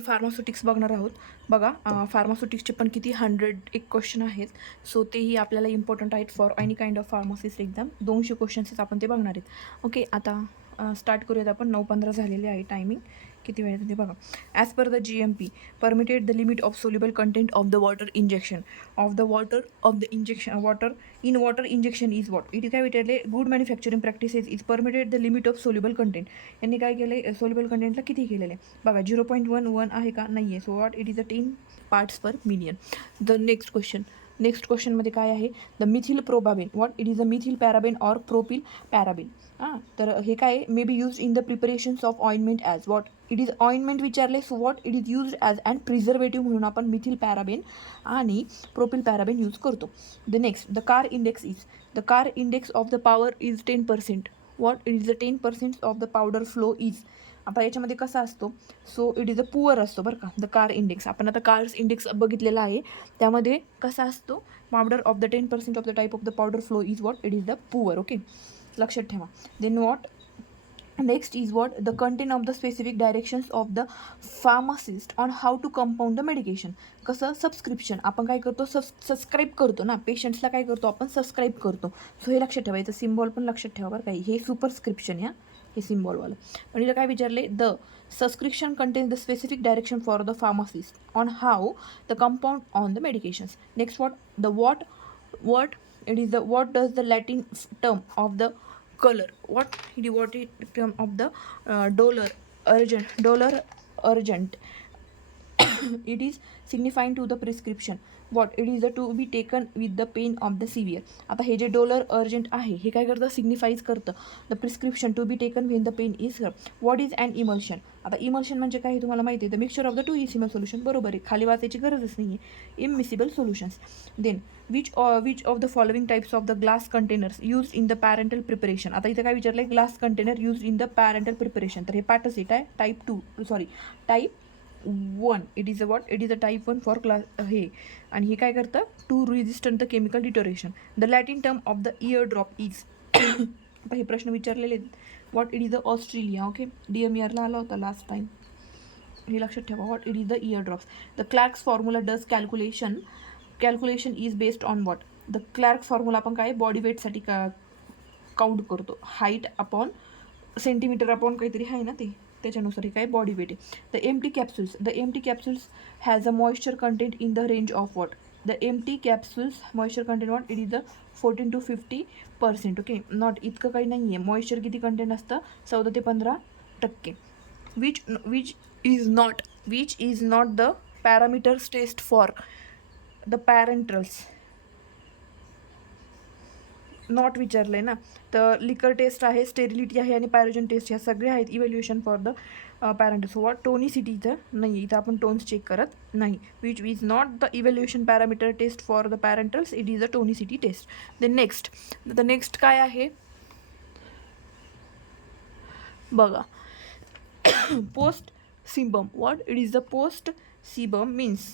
फार्मास्युटिक्स बघणार आहोत. बघा फार्मास्युटिक्सचे पण किती 101 क्वेश्चन आहेत. सो तेही आपल्याला इम्पॉर्टंट आहेत for any kind of pharmacist exam. 200 क्वेश्चन्स आपण ते बघणार आहेत. ओके, आता स्टार्ट करूयात आपण. 9:15 झालेले आहे टायमिंग. किती वेळ आहे ते बघा. As per the GMP permitted the limit of soluble content of the water injection water in water injection is what. इथे काय विचारले, good manufacturing practices is permitted the limit of soluble content. यांनी काय केलं, सोल्युबल कंटेंटला किती केलेलं आहे बघा. 0.11 आहे का, नाही आहे. So what it is a 10 parts per million. The next क्वेश्चनमध्ये काय आहे, the methyl paraben. What it is a methyl paraben or propyl paraben. तर हे काय may be use in the preparations of ointment as what it is ointment विचारले. So what it is use as and preservative म्हणून आपण methyl paraben आणि propyl paraben use करतो. The next, the Carr index of the power is 10%. What it is the 10% of the powder flow is. आता याच्यामध्ये कसा असतो, सो it is a poor असतो बरं का. द कार इंडेक्स, आपण आता कार्स इंडेक्स बघितलेला आहे, त्यामध्ये कसा असतो, powder of the 10% of the type of the powder flow is what it is the poor. Okay, लक्षात ठेवा. Then what next is what the content of the specific directions of the pharmacist on how to compound the medication. कसं, subscription आपण काय करतो, सबस्क्राईब करतो ना, पेशंट्सला काय करतो आपण, सबस्क्राईब करतो. सो हे लक्षात ठेवायचं, सिम्बॉल पण लक्षात ठेवा बरं काही, हे सुपरस्क्रिप्शन या हे सिम्बॉलवालं. पण इथं काय विचारले, the subscription contains the specific direction for the pharmacist on how the compound on the medications. Next what the what it is the what does the Latin term of the color, what it term of the dolor urgent it is signifying to the prescription. what it is the to be taken with the pain of the severe. आता हे जे dollar urgent आहे हे काय करतं, signifies करतं the prescription to be taken when the pain is. What is an emulsion. आता emulsion म्हणजे काय हे तुम्हाला माहिती आहे, the mixture of the 2 immiscible solution. बरोबर आहे, खाली वाचायची गरजच नाही आहे, immiscible solutions. Then which of the following types of the glass containers use in the parental preparation. आता इथं काय विचारलं आहे, glass container use in the parental preparation. तर हे पार्टच आहे, type 1. It is a what, it is a type 1 for class हे. आणि हे काय करतं, to resistant the chemical deterioration. The Latin term of the ear drop is. आता हे प्रश्न विचारलेले आहेत. What it is the auristillae. Okay, DMERला आला होता लास्ट टाईम, हे लक्षात ठेवा. What it is the ear drops. The Clark's formula does calculation is based on what. The Clark formula आपण काय बॉडी वेटसाठी काउंट करतो, हाईट अपॉन सेंटीमीटर अपॉन काहीतरी आहे ना ते, त्याच्यानुसार हे काय बॉडी वेट आहे. The empty capsules has a moisture content in the range of what. The empty capsules moisture content what it is the 14 to 50%. ओके, नॉट इतकं काही नाही आहे. मॉइश्चर किती कंटेंट असतं, 14 ते 15%. Which is not the parameters test for the parentals. Not विचारलं आहे ना, तर लिकर टेस्ट आहे, स्टेरिलिटी आहे आणि पॅरोजन टेस्ट, ह्या सगळे आहेत evaluation for the parentals. What tonicity इथं नाही, इथं आपण टोन्स चेक करत नाही. Which is not the evaluation parameter test for the parentals, it is a tonicity test. The next काय आहे बघा, पोस्ट सिबम. वॉट इट इज द पोस्ट सिबम मीन्स.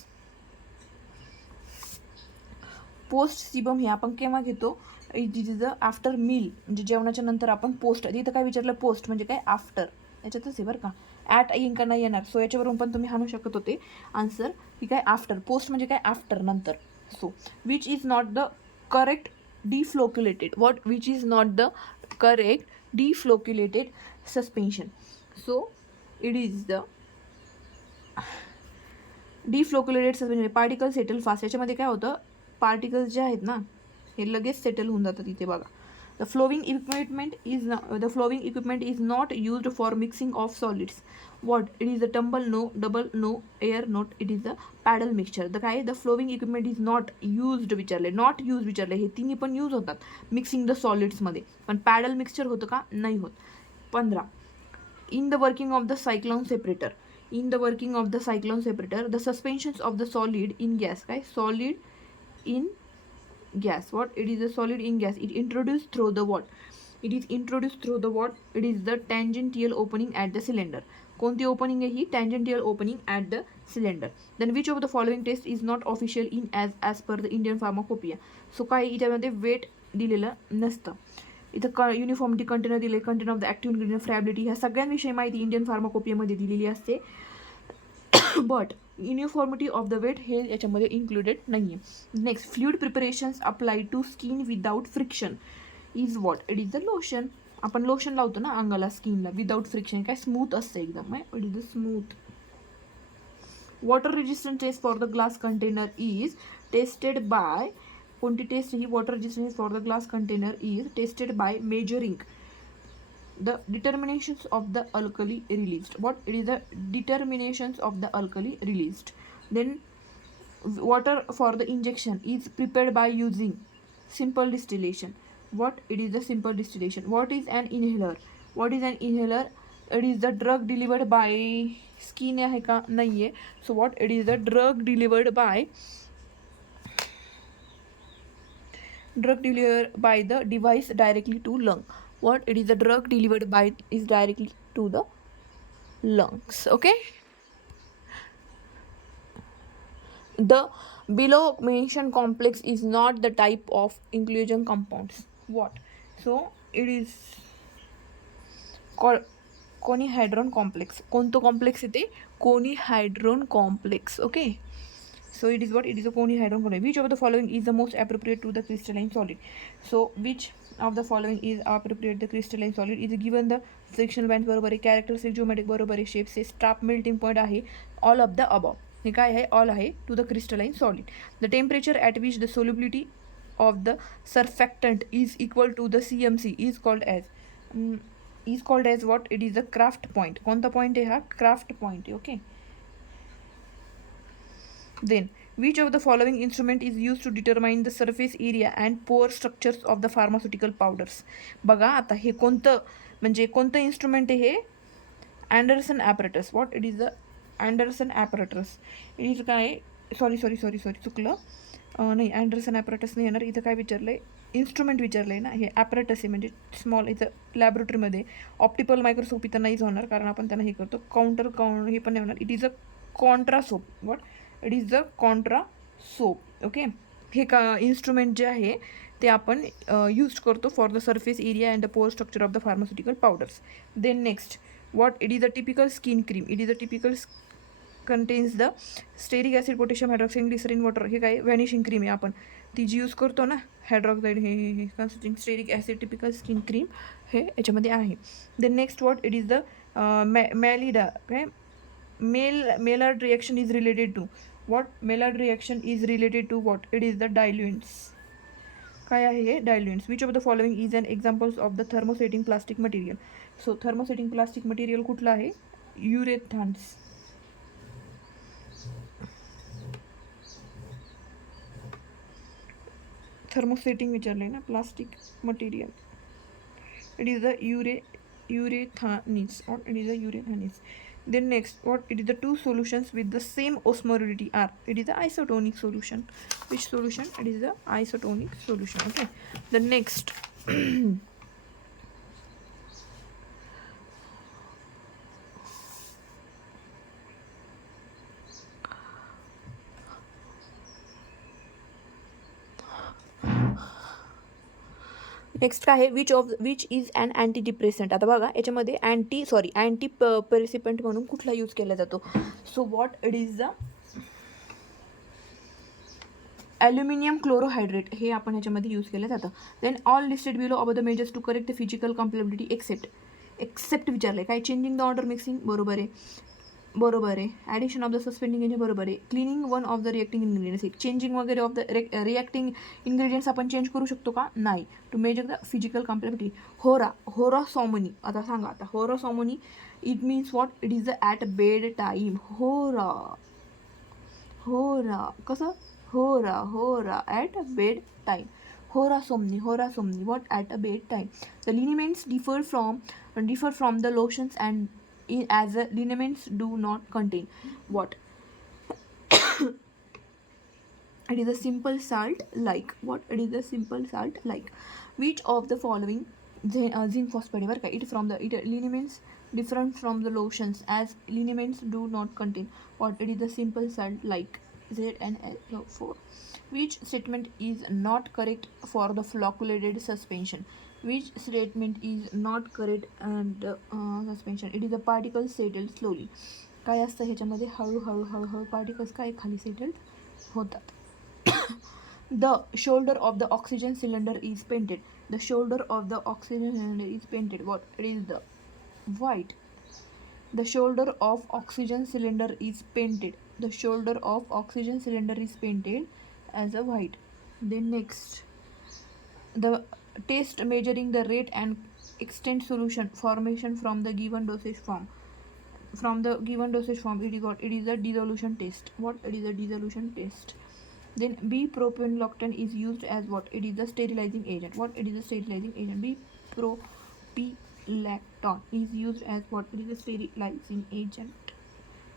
पोस्ट सिबम हे आपण केव्हा घेतो, it is the after meal, म्हणजे जेवणाच्या नंतर आपण पोस्ट. इथं काय विचारलं, पोस्ट म्हणजे काय आफ्टर, याच्यातच आहे बरं का. ॲट येईन का नाही येणार, सो याच्यावरून पण तुम्ही आणू शकत होते आन्सर की काय आफ्टर. पोस्ट म्हणजे काय आफ्टर, नंतर. So which is not the correct deflocculated. What which is not the correct deflocculated suspension. So it is the deflocculated suspension. Particle settle fast. याच्यामध्ये काय होतं, पार्टिकल्स जे आहेत ना हे लगेच सेटल होऊन जातात. इथे बघा, the flowing equipment is not used for mixing of solids. What it is the tumble no, double no, air not, it is the paddle mixture. The काय, the flowing equipment is not used विचारले, not use विचारले. हे तिन्ही पण यूज होतात mixing the सॉलिड्समध्ये, पण paddle mixture होतं का, नाही होत. 15. In the working of the cyclone separator. The suspensions of the solid in gas. काय, solid in gas. What it is a solid in gas. It is introduced through the what. It is the tangential opening at the cylinder. कोणती ओपनिंग आहे ही, tangential opening at the cylinder. Then which of the following test is not official in as per the Indian pharmacopoeia. सो काय याच्यामध्ये वेट दिलेलं नसतं. इथं uniformity container दिले, container of the active ingredient, friability, ह्या सगळ्यांविषयी माहिती इंडियन फार्माकोपियामध्ये दिलेली असते. But uniformity of the weight हे याच्यामध्ये इन्क्लुडेड नाही आहे. Next, fluid preparations apply to skin without friction is what? It is the lotion. आपण लोशन लावतो ना अंगाला, स्किनला, विदाउट फ्रिक्शन, काय स्मूथ असतं एकदम. It is the smooth. Water resistant test for the glass container is tested bye, कोणती test ही? Water resistance for the glass container is tested by measuring the determinations of the alkali released. What? It is the determinations of the alkali released. Then water for the injection is prepared by using simple distillation. What? It is the simple distillation. What is an inhaler? What is an inhaler? It is the drug delivered by skin आहे का? नाही आहे. So what? It is the drug delivered by the device directly to lung. What? It is the drug delivered by is directly to the lungs. Okay, the below mentioned complex is not the type of inclusion compounds. What? So it is conihydron complex. कोणतं कॉम्प्लेक्स येते? conihydron complex. Okay, so it is what? It is a conihydron complex. Which of the following is the most appropriate to the crystalline solid? So which of the following is appropriate the crystalline solid? is given the frictional band बरोबर आहे, characteristic geometric बरोबर आहे, shapes आहे, strap melting point आहे, all of the above. हे काय आहे? all आहे to the crystalline solid. The temperature at which the solubility of the surfactant is equal to the CMC is called as what? It is the Kraft point. कोणता पॉइंट आहे हा? Kraft point. Okay. Then which of the following instrument is used to determine the surface area and pore structures of the pharmaceutical powders? बघा आता हे कोणतं, म्हणजे कोणतं instrument आहे हे? Andersen apparatus. What? It is the Andersen apparatus. It is काय? Sorry चुकलं. नाही, अँडरसन ॲपरेटस नाही येणार. इथं काय विचारलं आहे? इन्स्ट्रुमेंट विचारलं आहे ना. हे ॲपरेटस आहे म्हणजे स्मॉल. इथं लॅबोरेटरीमध्ये ऑप्टिकल मायक्रोस्कोप इथं नाहीच होणार, कारण आपण त्यांना हे करतो. हे पण नाही होणार. It is a quantasorb. What? It is the quantasorb. Okay, हे का इन्स्ट्रुमेंट जे आहे ते आपण यूज करतो for the surface area and the pore structure of the pharmaceutical powders. Then next, what? It is the typical skin cream. It is the typical contains the stearic acid, potassium hydroxide, glycerin, water. हे काय? Vanishing cream आहे. आपण ती जी use करतो ना, hydroxide, हे consisting stearic acid, typical skin cream हे याच्यामध्ये आहे. Then next, what? It is the Maillard. काय? Maillard reaction is related to what? Maillard reaction is related to what? It is the diluents. काय आहे हे? Diluents. Which of the following is an examples of the thermosetting plastic material? So thermosetting plastic material कुठला आहे? Urethanes. Thermosetting विचारले ना, plastic material. It is the urethanes, or it is the urethanes. Then next, what? It is the two solutions with the same osmolality are. It is the isotonic solution. Which solution? It is the isotonic solution. Okay. The next, next काय आहे? Which is an antidepressant. आता बघा याच्यामध्ये अँटी पेरिसिपंट म्हणून कुठला use केला जातो? So what? It is the aluminium chlorohydrate, हे आपण ह्याच्यामध्ये यूज केलं जातं. Then all listed below of the measures to correct the physical compatibility except विचारलं काय? चेंजिंग द ऑर्डर मिक्सिंग बरोबर आहे. Addition of the suspending agent बरोबर आहे. Cleaning one of the reacting ingredients. Changing वगैरे ऑफ द रिएक्टिंग इन्ग्रेडियंट्स आपण change करू शकतो का? नाही. To measure the physical compatibility. होरासॉमनी. आता सांगा, आता होरासॉमनी it means what? It is the at bed time. कसं? होरा at bed time. Horasomni. What? At a bedtime. The liniments differ from the lotions and as the liniments do not contain what? It is a simple salt like. What? It is a simple salt like. Which of the following zinc phosphate work? Liniments different from the lotions as liniments do not contain what? It is the simple salt like. Z and L. 4. Which statement is not correct for the flocculated suspension? Which statement is not correct and suspension? It is the particles settle slowly. काय असतं ह्याच्यामध्ये, हळूहळू हळूहळू पार्टिकल्स काय खाली सेटल्ड होतात. The shoulder of the oxygen cylinder is painted. The shoulder of the oxygen cylinder is painted. What is the white. The shoulder of oxygen cylinder is painted. The shoulder of oxygen cylinder is painted as a white. Then next, the test measuring the rate and extent solution formation from the given dosage form. From the given dosage form, it is what? It is a dissolution test. What? It is a dissolution test. Then B-propanolactone is used as what? It is the sterilizing agent. What? It is a sterilizing agent. B-propylactone is used as what? It is a sterilizing agent.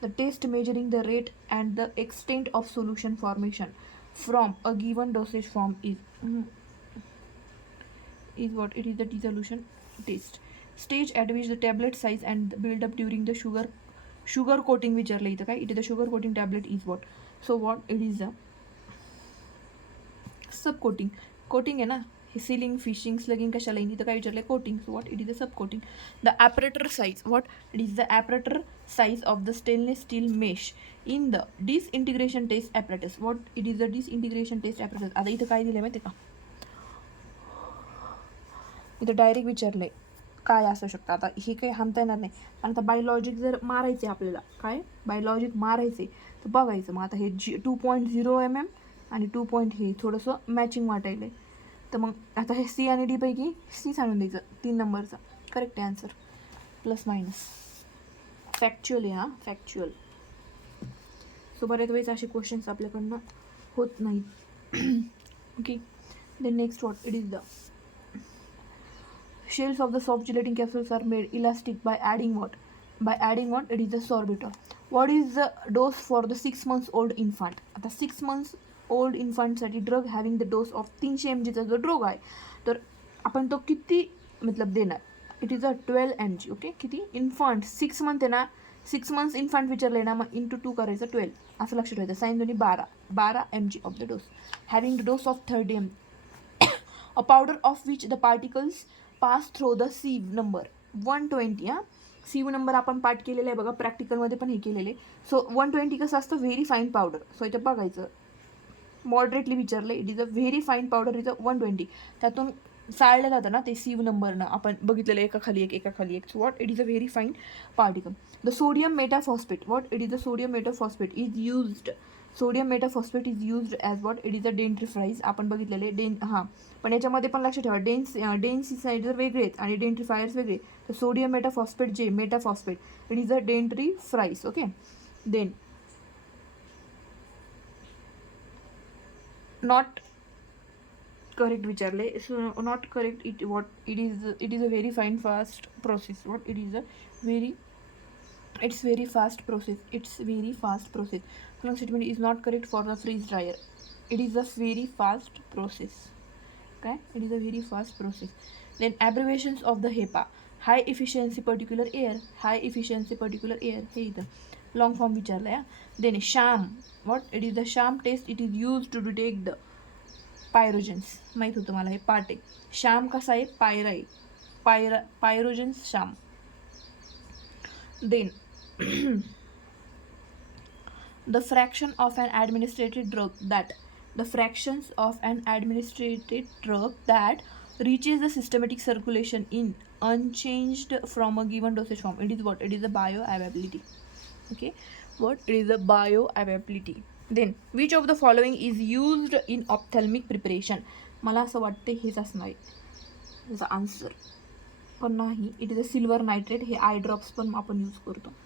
The test measuring the rate and the extent of solution formation from a given dosage form is what? It is the dissolution test. Stage at which the tablet size and build up during the sugar coating विचारलं इथं काय? It is the sugar coating tablet is what? So what? It is the सब कोटिंग आहे ना, हे ceiling fishing स्लगिंग कशाला येईल, इथं काय विचारलं आहे coating. So what? It is a sub coating. The aperture size. What? It is the aperture size of the stainless steel mesh in the disintegration test apparatus. What? It is the disintegration test apparatus. आता इथं काय दिलं आहे माहिती का, इथं डायरेक्ट विचारलं आहे काय असू शकतं. आता हे काही हाणता येणार नाही, पण आता बायोलॉजिक जर मारायचे आपल्याला, काय बायोलॉजिक मारायचे तर बघायचं. मग आता हे 2.0 mm आणि 2 हे थोडंसं मॅचिंग वाटायलं आहे, तर मग आता हे सी आणि डी पैकी सी सांगून द्यायचं 3 नंबरचं. करेक्ट आहे आन्सर. प्लस मायनस फॅक्च्युअल आहे हा, फॅक्च्युअल. सो बऱ्याच वेळेस असे क्वेश्चन्स आपल्याकडनं होत नाहीत. Okay. Then next, what? It is the shells of the soft gelatin capsules are made elastic by adding what? By adding what? It is the sorbitol. What is the dose for the 6 months old infant? आता 6 months old infant साठी drug having the डोस ऑफ 300 mg चा जो ड्रग आहे, तर आपण तो किती मतलब देणार? It is a 12 mg. Okay. किती? इन्फंट 6 मंथ आहे ना, 6 months इन्फंट विचारलं आहे ना, मग इंटू 2 करायचं 12, असं लक्षात ठेवायचं. साईन दोन्ही 12 mg of the dose having the dose ऑफ 30 mg. A powder of which the particles pass through the sieve number 120. हां, सीव नंबर आपण पाठ केलेलं आहे बघा, प्रॅक्टिकलमध्ये पण हे केलेले. सो 120 कसं असतं? Very fine powder. सो इथं बघायचं मॉडरेटली विचारलं. It is a very fine powder is a 120. त्यातून चाळलं जातं ना ते सीव नंबरनं, आपण बघितलेलं एकाखाली एक एकाखाली एक. So what? It is a very fine particle. The sodium metaphosphate. What? It is the sodium metaphosphate is used. Sodium metaphosphate is used as what? It is a dentifrice. आपण बघितलेले हां, पण याच्यामध्ये पण लक्षात ठेवा डेन्सिसायझर वेगळे आहेत आणि डेंट्रीफायर्स वेगळे. तर सोडियम मेटाफॉस्फेट जे metaphosphate it is a dentifrice. Okay. Then not correct विचारले. So not correct. It what? It is a very fine fast process. What? It is a very it's very fast process. It's very fast process. Second statement is not correct for the freeze dryer. It is a very fast process. Okay, it is a very fast process. Then abbreviations of the HEPA. High efficiency particular air. High efficiency particular air. हे इथं long form विचारलं आहे. Then sham. What? It is the sham test. It is used to detect the pyrogens. माहीत होतं मला, हे पार्ट आहे. sham कसा आहे? pyrogens sham. Then the fraction of an administrated drug that reaches the systematic circulation in unchanged from a given dosage form. It is what? It is the bioavailability. Okay. What? It is the bioavailability. Then which of the following is used in ophthalmic preparation? मला असं वाटते हेच असणार आहे त्याचा answer, पण नाही. It is a silver nitrate. हे eye drops पण आपण यूज करतो.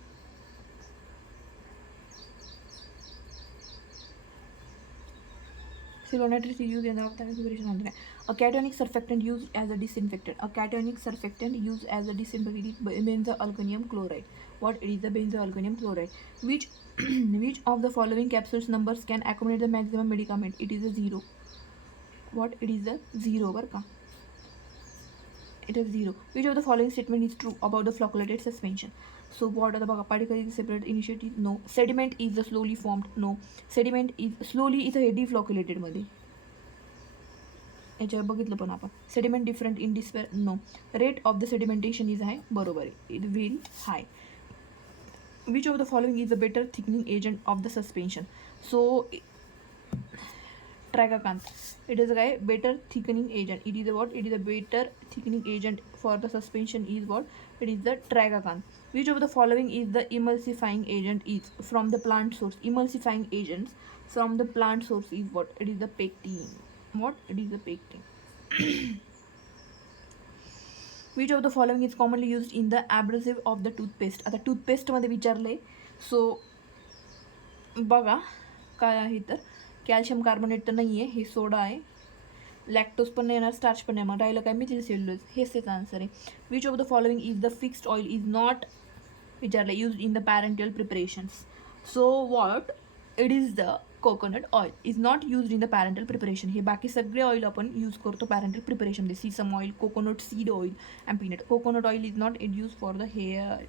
Silver nitrate is used in the ophthalmic preparation. A cationic surfactant used as a disinfectant. A cationic surfactant used as a disinfectant is benzoalkonium chloride. What? It is the benzoalkonium chloride. Which of the following capsules numbers can accommodate the maximum medicament? It is a 0. What? It is a 0. बरं का? It is 0. Which of the following statement is true about the flocculated suspension? So what are the particle is separate initiative? No. Sediment is the slowly formed? No. Sediment is slowly is a deflocculated मध्ये. याच्यावर बघितलं पण आपण. Sediment different in despair? No. Rate of the sedimentation is high? बरोबर आहे. It very high. which of the following is a better thickening agent of the suspension? So tragacant, it is a better thickening agent. It is a what? It is a better thickening agent for the suspension is what? It is the tragacant. Which of the following is the emulsifying agent is from the plant source? Emulsifying agents from the plant source is what? It is the pectin. What? It is the pectin. Which of the following is commonly used in the abrasive of the toothpaste? आता toothpaste मध्ये विचारले. सो बघा काय आहे तर calcium carbonate तर नाही आहे, हे सोडा आहे, लॅक्टोज पण नाही येणार, स्टार्च पण नाही, मग राहिलं काय? मिथिल सेल्युलोज. हेच त्याचं आन्सर आहे. Which of the following is the fixed oil is not विचारलं use in the parental preparations? So what? It is the coconut oil is not use in the parental preparation. हे बाकी सगळे ऑइल आपण use करतो parental प्रिपरेशनमध्ये. Sesame oil, coconut seed oil and peanut. Coconut oil is not it use for the hair.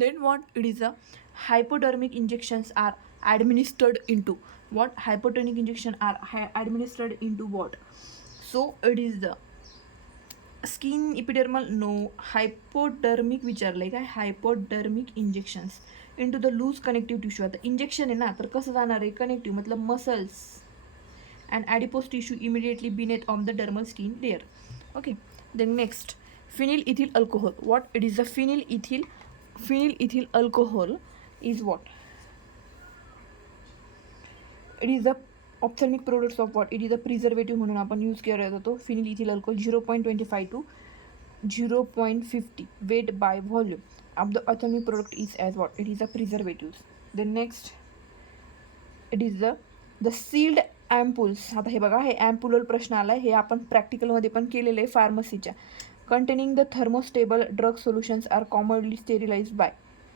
Then what? It is a hypodermic injections are administered into what? Hypodermic injection are administered into what? So it is the skin epidermal. No, hypodermic विचारलंय काय? hypodermic injections into the loose connective tissue. आता इंजेक्शन आहे ना, तर कसं जाणार आहे? कनेक्टिव्ह मतलब muscles and adipose tissue immediately beneath of the dermal skin layer. Okay, then next, phenyl ethyl alcohol. What? It is the phenyl ethyl alcohol is what? It is the ophthalmic products of what? It is a preservative म्हणून आपण यूज केला जातो. phenyl ethyl alcohol 0.25 to 0.50 weight by volume of the ophthalmic product is as what? It is a preservatives. Then next, it is the sealed ampoules. आता हे बघा, हे ॲम्पुलर प्रश्न आला आहे, हे आपण प्रॅक्टिकलमध्ये पण केलेलं आहे फार्मसीच्या. Containing the thermostable drug solutions are commonly sterilize by.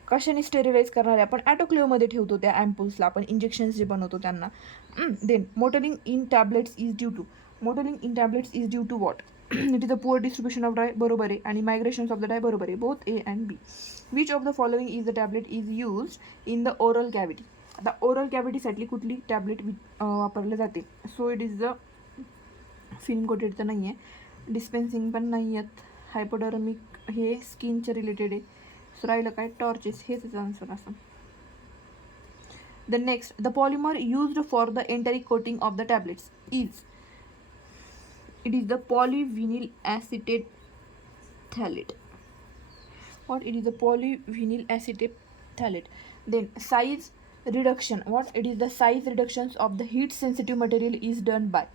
कशाने स्टेरिलाइज करणार आहे आपण? ॲटोक्लेवमध्ये ठेवतो त्या ॲम्पुल्सला, आपण इंजेक्शन्स जे बनवतो त्यांना. Then mottling in tablets is due to. Mottling in tablets is due to what? It is the poor distribution of dye, बरोबर आहे, आणि मायग्रेशन्स ऑफ द डाय, बरोबर आहे, both A and B. Which of the following is the tablet is use in the oral cavity? आता oral कॅव्हिटीसाठी कुठली tablet वापरले जाते? So it is the film coated तर नाही आहे, डिस्पेन्सिंग पण नाही आहेत, हायपोडर्मिक हे स्किनचे रिलेटेड आहे. सो राहिलं काय? टॉर्चेस. हेच त्याचं आन्सर असं. The next, the polymer used for the enteric coating of the tablets is, it is the polyvinyl acetate phthalate. what? It is the polyvinyl acetate phthalate. Then size reduction. What? It is the size reductions of the heat sensitive material is done by.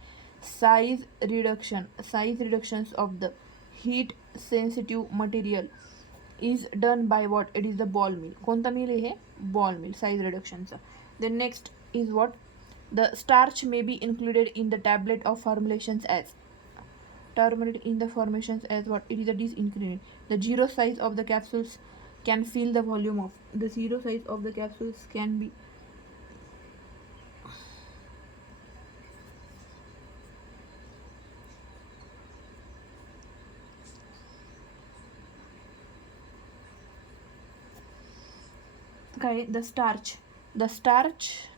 Size reductions of the heat sensitive material is done by what? It is the ball mill. कोणता mill आहे? Ball mill. Size रिडक्शनचा. Then next is what? The starch may be included in the tablet of formulations as what? It is a disingredient. The zero size of the capsules can fill the volume of. The zero size of the capsules can be काय? The starch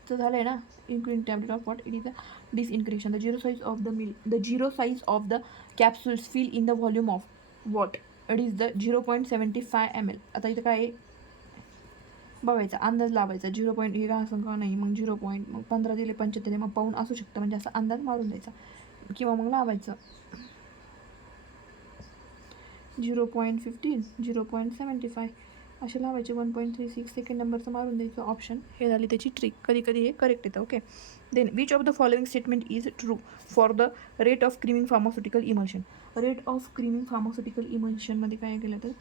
तर झालंय ना. including tablet of what? It is a disintegration. The zero size of the capsules fill in the volume of what? It is the 0.75 ml. आता इथं काय बघायचा, अंदाज लावायचा. 0. हे का असं का नाही, मग 0. मग 15 दिले, 75 मग पाऊण असू शकतं, म्हणजे असं अंदाज मारून द्यायचा किंवा मग लावायचं 0.15, 0.75 असे लावायचे. 1.36 सेकंड नंबरचं मारून द्यायचं ऑप्शन. हे झाली त्याची ट्रिक. कधी कधी हे करेक्ट येतं. Okay. Then which of the following statement is true for the rate of creaming pharmaceutical emulsion? Rate of creaming pharmaceutical इमल्शनमध्ये काय केलं तर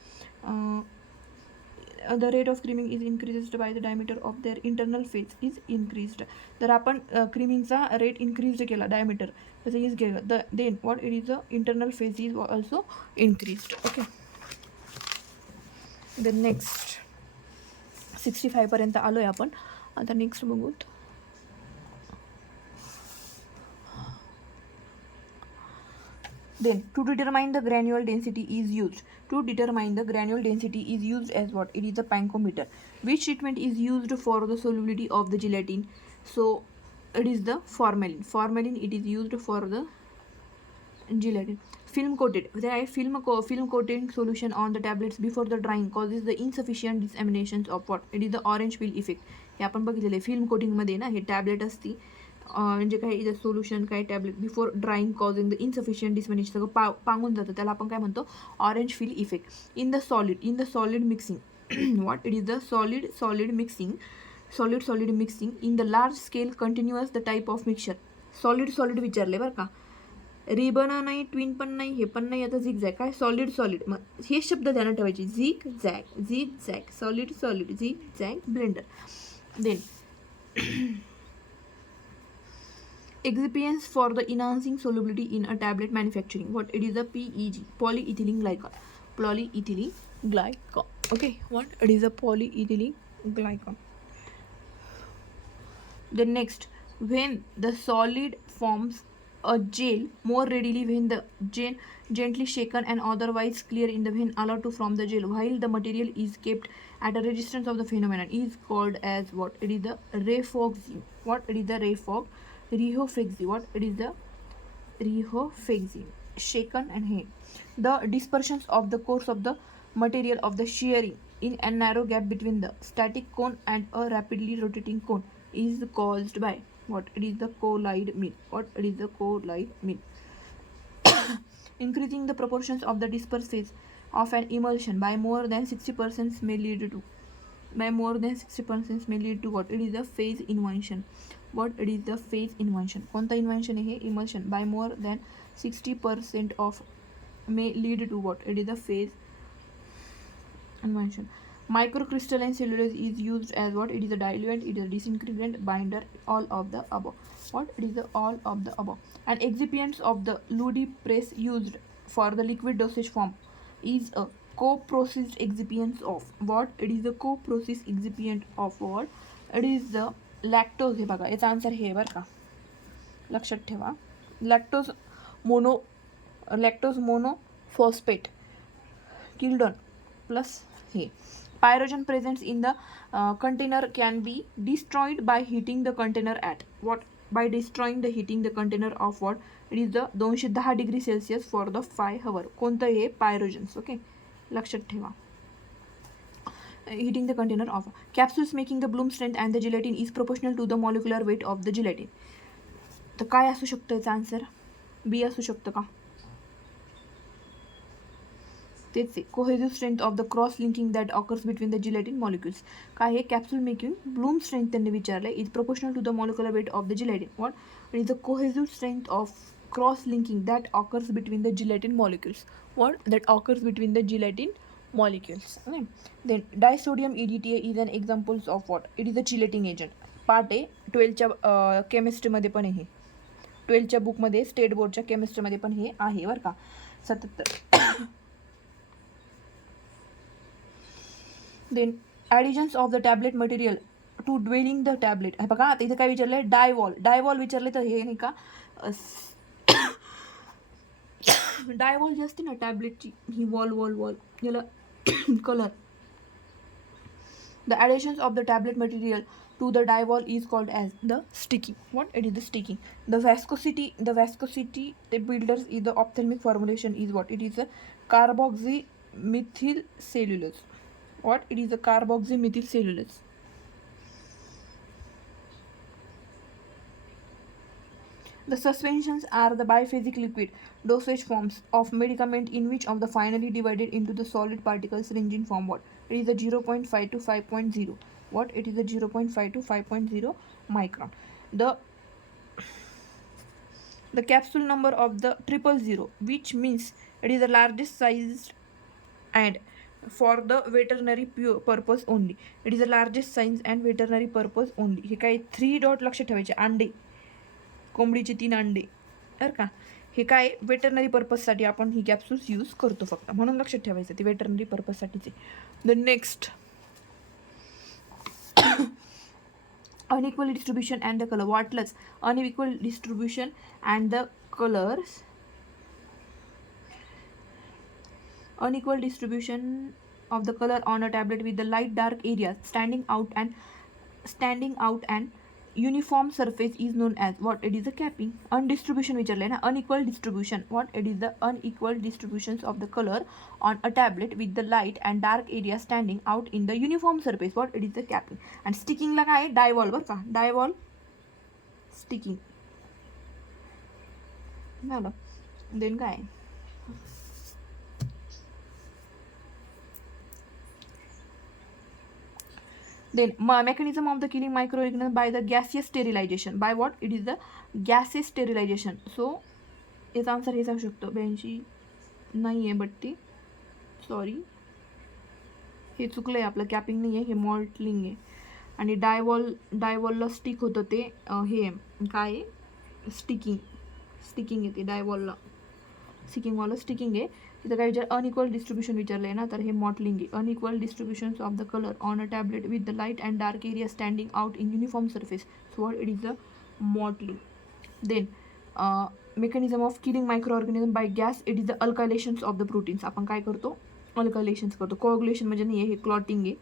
the rate of creaming is increased by the diameter of their internal phase is increased. तर आपण क्रीमिंगचा rate increase केला, diameter त्याचं is केलं, then what? It is the internal phase is also increased. Okay. The next 65 पर्यंत आलो आहे आपण. आता नेक्स्ट बघूत. Then to determine the granule density is used. To determine the granule density is used as what? It is the pancometer. Which treatment is used for the solubility of the gelatin? So it is the formalin. Formalin, it is used for the gelatin. film coated, there आहे film coating solution on the tablets before the drying causes the insufficient dissemination of what, it is the orange peel effect. हे आपण बघितलेलं आहे फिल्म कोटिंगमध्ये ना, हे टॅबलेट असती म्हणजे काय इथं सोल्युशन काय tablet before drying causing the insufficient dissemination सगळं पांगून जातं, त्याला आपण काय म्हणतो orange peel effect. In the solid mixing what, it is the solid mixing in the large scale continuous the type of mixture. Solid विचारले बरं का, रिबन नाही, ट्विन पण नाही, हे पण नाही, आता झिग झॅग. काय सॉलिड मग हे शब्द ध्यानात ठेवायचे, zig zag solid zig zag blender. Then excipients for the enhancing solubility in a tablet manufacturing, what, it is a PEG, polyethylene glycol. Okay, what, it is a polyethylene glycol. The next, when the solid forms a gel more readily when the gently shaken and otherwise clear in the when allowed to form the gel while the material is kept at a resistance of the phenomenon is called as what, it is the refloxing. What, it is the rehofexy. What, it is the rehofexy, shaken and hay. The dispersions of the course of the material of the shearing in a narrow gap between the static cone and a rapidly rotating cone is caused by what, it is the collide mean. What, it is the collide mean. Increasing the proportions of the dispersed phase of an emulsion by more than 60% may lead to what, it is the phase inversion. What, it is the phase inversion. कोणता inversion आहे, emulsion by more than 60% of may lead to what, it is the phase inversion. Microcrystalline cellulose is used as what, it is a diluent, it is a disintegrant, binder, all of the above. What, it is the all of the above. And excipients of the Ludi press used for the liquid dosage form is a co-processed excipient of what, it is the co-processed excipient of what, it is the lactose. हे बघा याचा answer हे बरं का, लक्षात ठेवा. Lactose monophosphate किल्डॉन plus हे. Pyrogen present in the container can be destroyed by heating the container at what, by destroying the heating the container of what, it is the 210 degree Celsius for the 5 hours. कोणतं हे, पायरोजन्स. ओके, लक्षात ठेवा. Heating the container of capsules making the bloom strength and the gelatin is proportional to the molecular weight of the gelatin. तर काय असू शकतं याचा answer, B असू शकतं का, तेच cohesive strength of the cross linking that occurs between the gelatin molecules. काय हे, कॅप्सूल मेकिंग ब्लूम स्ट्रेंथ त्यांनी विचारलं, is proportional to the molecular weight of the gelatin. What, it is the cohesive strength of cross linking that occurs between the gelatin molecules. What, that occurs between the gelatin molecules. Okay. Then disodium EDTA is an examples of what, it is a chelating agent. Part आहे 12च्या केमिस्ट्रीमध्ये पण आहे, 12च्या बुकमध्ये स्टेट बोर्डच्या केमिस्ट्रीमध्ये पण हे आहे बरं का. 77. Then additions of the tablet material to dwelling the tablet. हे बघा आता इथं काय विचारलं आहे, डायवॉल विचारले तर हे नाही का, डायवॉल जी असते ना टॅबलेटची, ही वॉल याला color. The additions of the tablet material to the dye wall is called as the sticking. What, it is the sticking. The viscosity the builders is the ophthalmic formulation is what, it is a carboxymethyl cellulose. What, it is a carboxymethyl cellulose. The suspensions are the biphasic liquid dosage forms of medicament in which of the finally divided into the solid particles ranging from what, it is a 0.5 to 5.0. What, it is a 0.5 to 5.0 micron. The capsule number of the 000, which means it is the largest size and for the veterinary purpose only. It is the largest size and veterinary purpose only. हे काय 3 डॉट लक्ष ठेवायचे, अंडे, कोंबडीचे 3 अंडे बरं का, हे काय वेटरनरी पर्पजसाठी आपण ही कॅप्सूल्स यूज करतो फक्त, म्हणून लक्षात ठेवायचं ते वेटरनरी पर्पजसाठीचे. The next, unequal distribution and the colour. वाटलंच, unequal distribution and the colours, unequal distribution of the color on a tablet with the light dark areas standing out and uniform surface is known as what? It is a capping. Undistribution विचारले ना, unequal distribution. What? It is the unequal distributions of the color on a tablet with the light and dark area standing out in the uniform surface. What? It is the capping. And sticking ला काय? Dye-wall बरं का? Dye-wall sticking. झालं. Then काय? Then mechanism of the killing microorganism by the gaseous sterilization. By what? It is the gaseous sterilization. So याचा आन्सर हेच असू शकतो. 82 नाही आहे बट ती सॉरी हे चुकलं आहे आपलं. कॅपिंग नाही आहे, हे मॉल्टलिंग आहे. आणि डायवॉलला स्टिक होतं ते हे काय स्टिकिंग येते डायवॉलला. स्टिकिंगवालं स्टिकिंग आहे. तिथं काय विचार अनइक्वल डिस्ट्रीब्युशन विचारलं आहे ना, तर हे मॉटलिंग आहे. Unequal distributions of the colour on a tablet with the light and dark area standing out in uniform surface. So what? It is the mottling. Then mechanism of killing micro organism by gas. It is the alkylations of the proteins. आपण काय करतो? अल्कायलेशन्स करतो. कोऑग्युलेशन म्हणजे नाही आहे, हे क्लॉटिंग आहे.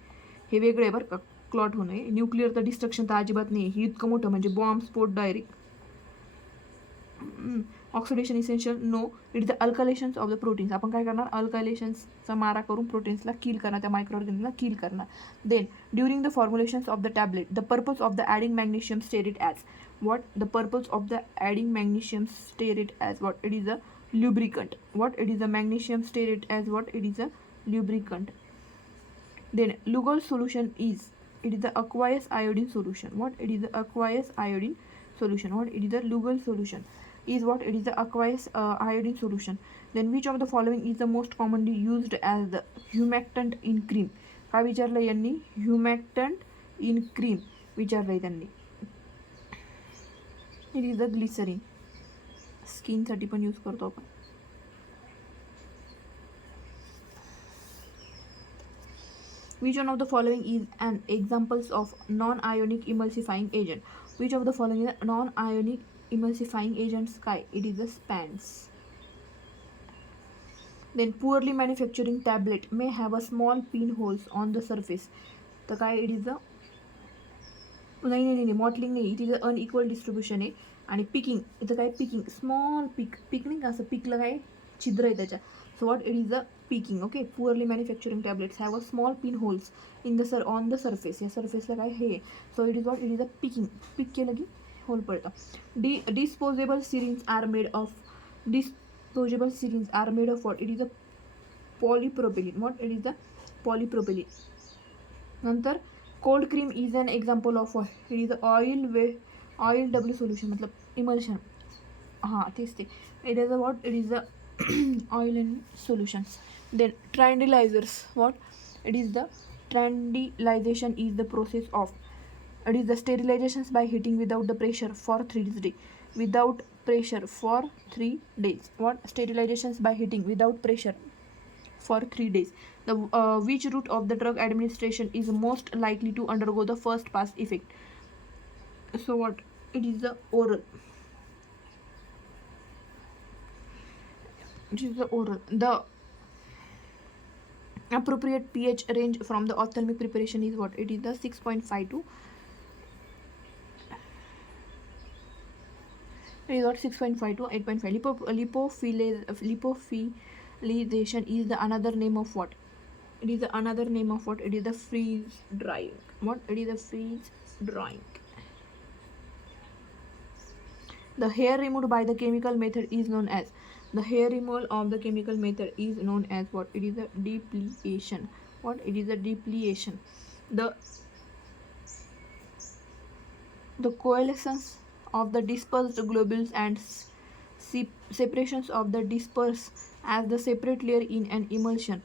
हे वेगळं आहे बरं का, क्लॉट होणं आहे. न्यूक्लिअर तर डिस्ट्रक्शन तर अजिबात नाही आहे. हे इतकं मोठं म्हणजे बॉम्ब स्फोट direct. Oxidation essential no. It is the alkylations of the proteins. आपण काय करणार? अल्कालेशन्सचा मारा करून प्रोटीन्सला किल करणार, त्या मायक्रो ऑर्गॅनिझमला किल करणार. Then during the formulations of the tablet the purpose of the adding magnesium stearate as what? The purpose of the adding magnesium stearate as what? It is a lubricant. What? It is a magnesium stearate as what? It is a lubricant. Then Lugol solution is, it is the aqueous iodine solution. What? It is the aqueous iodine solution. What? It is the Lugol solution is what? It is the aqueous iodine solution. Then which of the following is the most commonly used as the humectant in cream? काय विचारलं यांनी? humectant in cream विचारलंय त्यांनी. It is the glycerin. स्किनसाठी पण use करतो आपण. Which one of the following is an examples of non ionic emulsifying agent. Which of the following is non ionic emulsifying agents काय? It is the spans. Then poorly manufacturing tablet may have a small pin holes on the surface. तर काय? It is the नाही mottling नाही. It is a unequal distribution आहे. आणि पिकिंग इथं काय? Picking small pick नाही का, असं पिकलं काय छिद्र आहे त्याच्या. So what? It is the picking. Okay. Poorly manufacturing tablets have a small pin holes in the on the surface. या सर्फेसला काय हे. So it is what? It is a picking. Pick केलं की होल पडतं. Disposable syringe are made of what? It is a polypropylene. What? It is the polypropylene. नंतर cold cream is an example of what? It is oil W solution मतलब इमल्शन. हां तेच ते. It is a what? It is the oil and solutions. Then tyndallizers. What? It is the tyndallization is the process of. It is the sterilizations by heating without the pressure for 3 days. Without pressure for 3 days. What? Sterilizations by heating without pressure for 3 days. The which route of the drug administration is most likely to undergo the first pass effect? So what? It is the oral. It is the oral. The appropriate pH range from the ophthalmic preparation is what? It is the 6.5 to it is what? 6.5 to 8.5. Lipophilization is the another name of what? It is the another name of what? It is the freeze drying. What? It is the freeze drying. The hair removed by the chemical method is known as. The hair removal of the chemical method is known as what? It is a depletion. What? It is a depletion. The coalescence of the dispersed globules and separations of the dispersed as the separate layer in an emulsion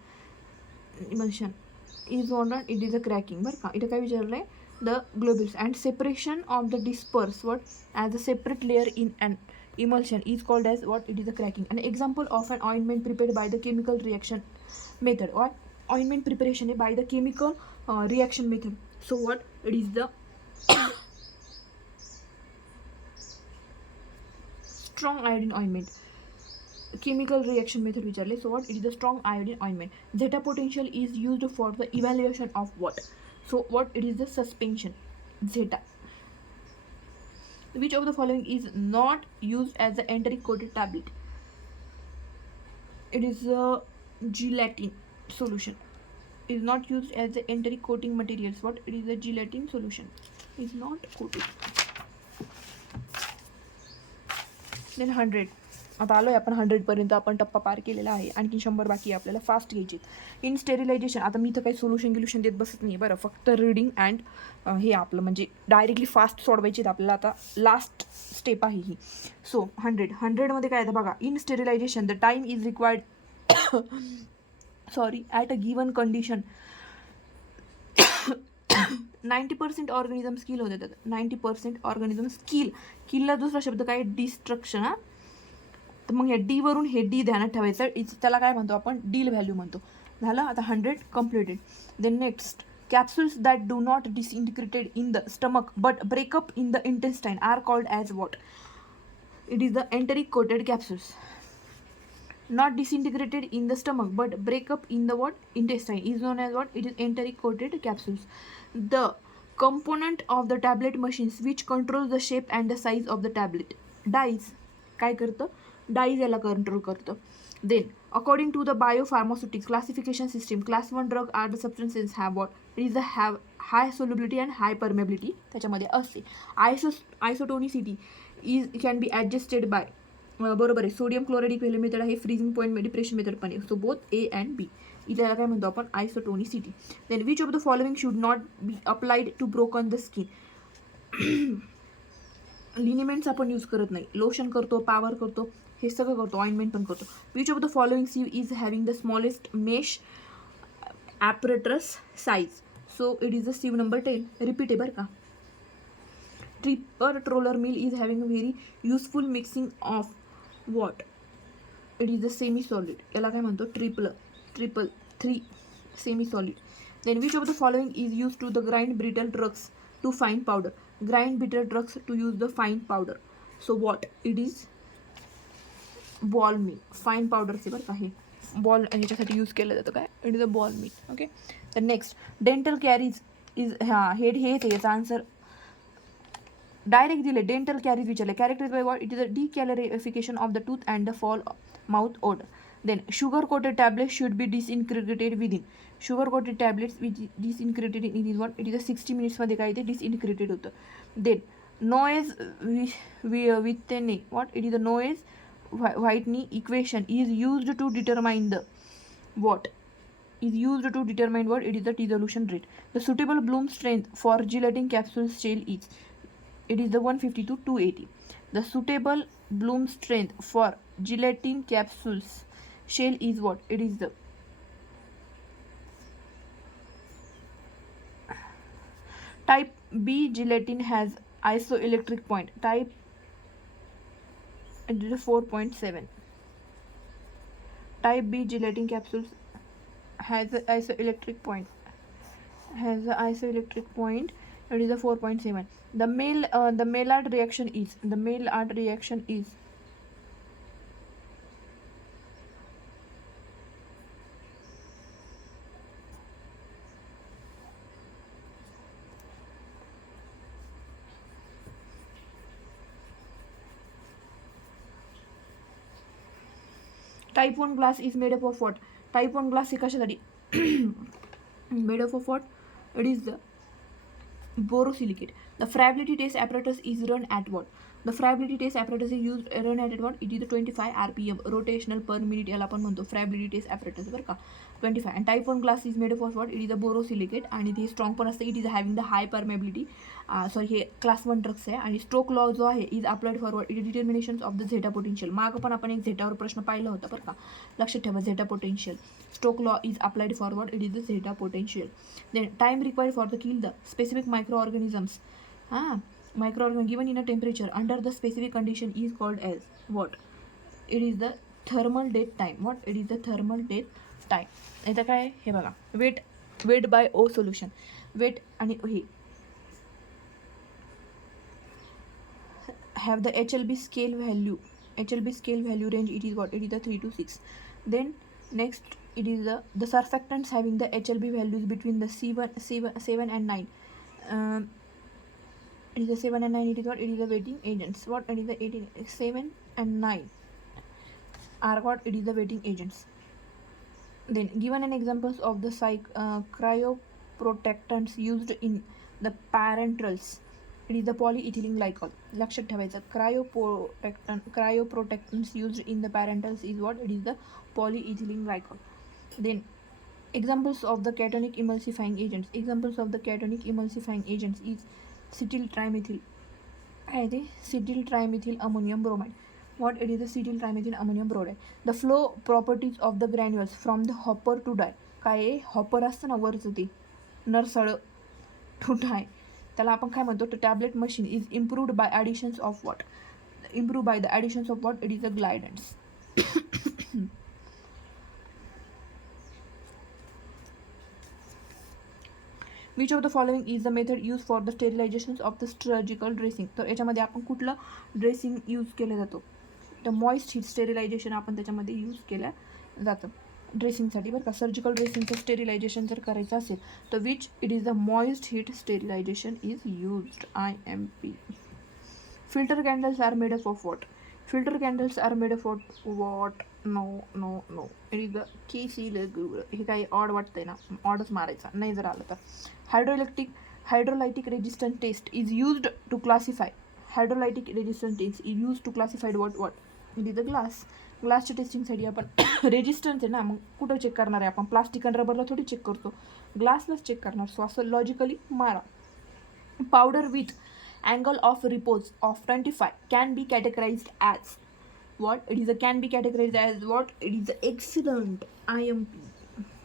is what? It is a cracking. बरं का? इथं काय विचारलंय? The globules and separation of the dispersed what? As a separate layer in an emulsion is called as what? It is a cracking. An example of an ointment prepared by the chemical reaction method. What? Ointment preparation by the chemical reaction method. So what? It is the strong iodine ointment. Chemical reaction method विचारले. So what? It is the strong iodine ointment. Zeta potential is used for the evaluation of what? So what? It is the suspension. Zeta. Which of the following is not used as the enteric coated tablet? It is a gelatin solution. Is not used as the enteric coating materials. What? It is a gelatin solution. Is not coated. Then 100. आता आलोय आपण 100 पर्यंत. आपण टप्पा पार केलेला आहे. आणखी 100 बाकी आहे आपल्याला. फास्ट घ्यायचे. इन स्टेरिलायझेशन. आता मी तर काही सोल्युशन देत बसत नाही बरं. फक्त रीडिंग अँड हे आपलं म्हणजे डायरेक्टली फास्ट सोडवायचे आपल्याला. आता लास्ट स्टेप आहे ही. सो 100मध्ये काय आहे बघा. In sterilization the time is required sorry at a given condition 90% organisms kill होते त्यात. 90% ऑर्गॅनिझम्स किलला दुसरा शब्द काय? डिस्ट्रक्शन. हा, तर मग या डी वरून हे डी ध्यानात ठेवायचं. त्याला काय म्हणतो आपण? डील व्हॅल्यू म्हणतो. झालं. आता 100 completed. Then next, capsules that do not disintegrated in the stomach but break up in the intestine are called as what? It is the enteric coated capsules. Not disintegrated in the stomach but break up in the what? Intestine is known as what? It is enteric coated capsules. The component of the tablet machines which controls the shape and the size of the tablet. Dyes काय करतं? Dyes याला कंट्रोल करतं. Then according to the biopharmaceutics classification system, class 1 drug are the substances have what? It is the have high solubility and high permeability. त्याच्यामध्ये असते. Isotonicity is can be adjusted by बरोबर आहे. Sodium chloride equilibrium method आहे. Freezing point depression method पण आहे. So both A and B. इथल्याला काय म्हणतो आपण? Isotonicity. Then which of the following should not be applied to broken the skin? Liniments आपण यूज करत नाही. लोशन करतो, पावर करतो, हे सगळं करतो, ऑइंटमेंट पण करतो. Which of the following sieve is having the smallest mesh apparatus size? So it is the sieve number 10. Repeat आहे बरं का. Triple roller mill is having very useful mixing of what? It is the semi solid. याला काय म्हणतो? Triple 3 semi solid. Then which of the following is used to the grind brittle drugs to fine powder? Grind brittle drugs to use the fine powder. So what? It is ball mill. fine powder से बरं का हे बॉल ह्याच्यासाठी यूज केलं जातं काय? It is a ball mill. Okay. तर next, dental caries is हां हेच आहे याचा आन्सर. डायरेक्ट दिले. डेंटल कॅरीज विचारले. Characterized by what? It is a decalcification of the tooth and the foul mouth odour. Then sugar coated tablet should be disintegrated within. Sugar coated tablets which disintegrated in is what? It is a 60 मिनिट्समध्ये काय ते disintegrated होतं. Then Noyes with what? It is a Noyes Whitney equation is used to determine the what? is used to determine what? It is the dissolution rate. The suitable bloom strength for gelatin capsule shell is? It is the 150 to 280. The suitable bloom strength for gelatin capsules shell is what? It is the type B gelatin has isoelectric point. Type it is a 4.7. Type B gelatin capsules has the isoelectric point. It is a 4.7. The Maillard reaction is? The Maillard reaction is? Type 1 glass is made up of what? Type 1 glass हे कशासाठी made up of what? It is the borosilicate. The friability test apparatus is run at what? The friability test apparatus is used run at what? It is the 25 rpm rotational per minute. याला आपण म्हणतो friability test apparatus बरं का. 25. And type 1 glass is made up of what? It is the borosilicate आणि ते स्ट्रॉंग पण असतं. It is having the high permeability. Sorry हे क्लास 1 ड्रग्स आहे. आणि स्ट्रोक लॉ जो आहे is applied for what? It is determinations of the zeta potential. मागं पण आपण एक झेटावर प्रश्न पाहिला होता बरं का. लक्षात ठेवा झेटा potential. Stroke law is applied for what? It is the zeta potential. Then time required for the kill the specific microorganisms. Microorganism given in a temperature under the specific condition is called as what? It is the thermal death time. What? It is the thermal death time. इथं काय हे बघा. Weight by O solution. Weight आणि हे have the HLB scale value. HLB scale value range. It is what? It is the 3 to 6. Then next it is the surfactants having the HLB values between the 7 and 9. It is the 7 and 9. It is what? It is the waiting agents. What? It is the 18, 7 and 9 are what? It is the waiting agents. Then given an examples of the cryoprotectants used in the parenterals. It is the polyethylene glycol. लक्षात ठेवायचं. Cryoprotectants used in the parenterals is what? It is the polyethylene glycol. Then examples of the cationic emulsifying agents. Examples of the cationic emulsifying agents is cetyl trimethyl. Cetyl trimethyl ammonium bromide. What? It is the cetyl trimethyl ammonium bromide. The flow properties of the granules from the hopper to dye. काय हॉपर असतं ना वरचं ते नरसळ to di, त्याला आपण काय म्हणतो? Tablet machine is improved by additions of what? Improved by the additions of what? It is the glidants. Which of the following is the method use for the sterilization of the surgical dressing. तर याच्यामध्ये आपण कुठलं dressing use केलं जातो? तर moist heat sterilisation आपण त्याच्यामध्ये यूज केलं जातं ड्रेसिंगसाठी बरं का. सर्जिकल ड्रेसिंगचं स्टेरिलायझेशन जर करायचं असेल तर which it is the moist heat sterilization is used. IMP. Filter candles are made up of what? Filter candles are made up of what? No. It is the KC. हे काही ऑड वाटतंय ना, ऑडच मारायचा नाही जर आलं तर. Hydrolytic resistance test is used to classify. Hydrolytic resistance test is use to classified what? It is the ग्लासच्या टेस्टिंगसाठी आपण रेजिस्टन्स आहे ना, मग कुठं चेक करणार आहे आपण? प्लास्टिक आणि रबरला थोडी चेक करतो, ग्लासलाच चेक करणार. सो असं लॉजिकली मारा. Powder with angle of repose of 25 can be categorized as what? It is can be categorized as what? It is excellent. IMP.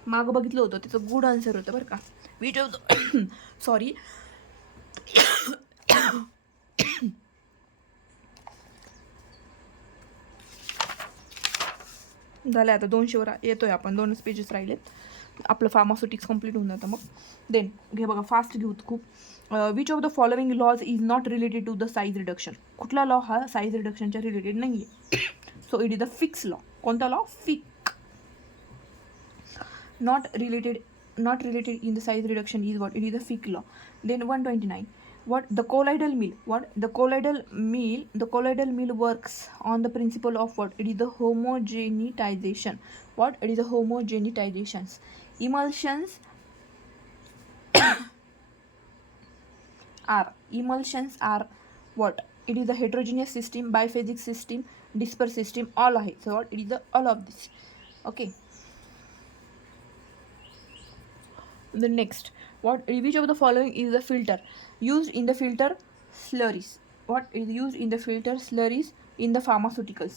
मागं बघितलं होतं, त्याचं गुड आन्सर होतं बरं का. विच ऑफ द सॉरी झालं आता 200वर येतोय आपण. 2च पेजेस राहिलेत, आपलं फार्मास्युटिक्स कंप्लीट होऊन जातं. मग देन घे बघा, फास्ट घेऊ खूप. Which of the following laws is not related to the size reduction. कुठला लॉ हा साईज रिडक्शनच्या रिलेटेड नाही आहे? So it is the Fick's law. कोणता law? Fick. Not related in the size reduction is what? It is the Fick law. Then 129. What? The colloidal meal. What? The colloidal meal works on the principle of what? It is the homogenization. What? It is the homogenizations. Emulsions are what? It is the heterogeneous system, biphasic system, disperse system, all आहे. So what? It is the all of this. Okay. The next, what? Which of the following is the filter used in the filter slurries? What is used in the filter slurries in the pharmaceuticals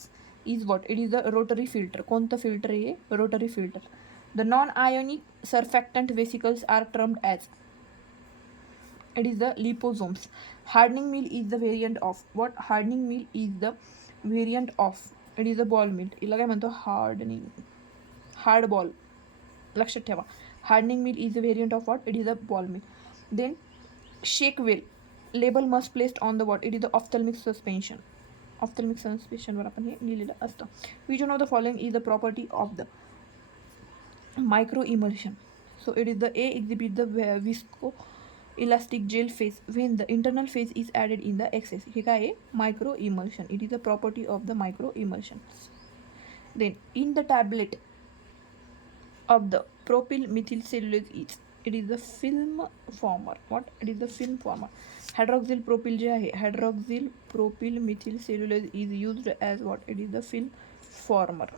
is what? It is the rotary filter. कोणतं filter आहे? Rotary filter. The non-ionic surfactant vesicles are termed as? It is the liposomes. Hardening meal is the variant of what? Hardening meal is the variant of? It is the ball meal. याला काय म्हणतो? hardening, hard ball. लक्षात ठेवा. Hardening meal is the variant of what? It is a ball meal. Then shake well. Label must placed on the what? It is the ophthalmic suspension. Ophthalmic suspension वर आपण हे लिहिलेलं असतं. Which one of the following is the property of the micro emulsion? So it is the A exhibit the viscoelastic gel phase when the internal phase is added in the excess. हे काय आहे? Micro emulsion. It is the property of the micro emulsions. Then in the tablet of the propyl methyl cellulose is? It is the film former. What? It is the film former. Hydroxyl propyl जे आहे, hydroxyl propyl methyl cellulose is used as what? It is the film former.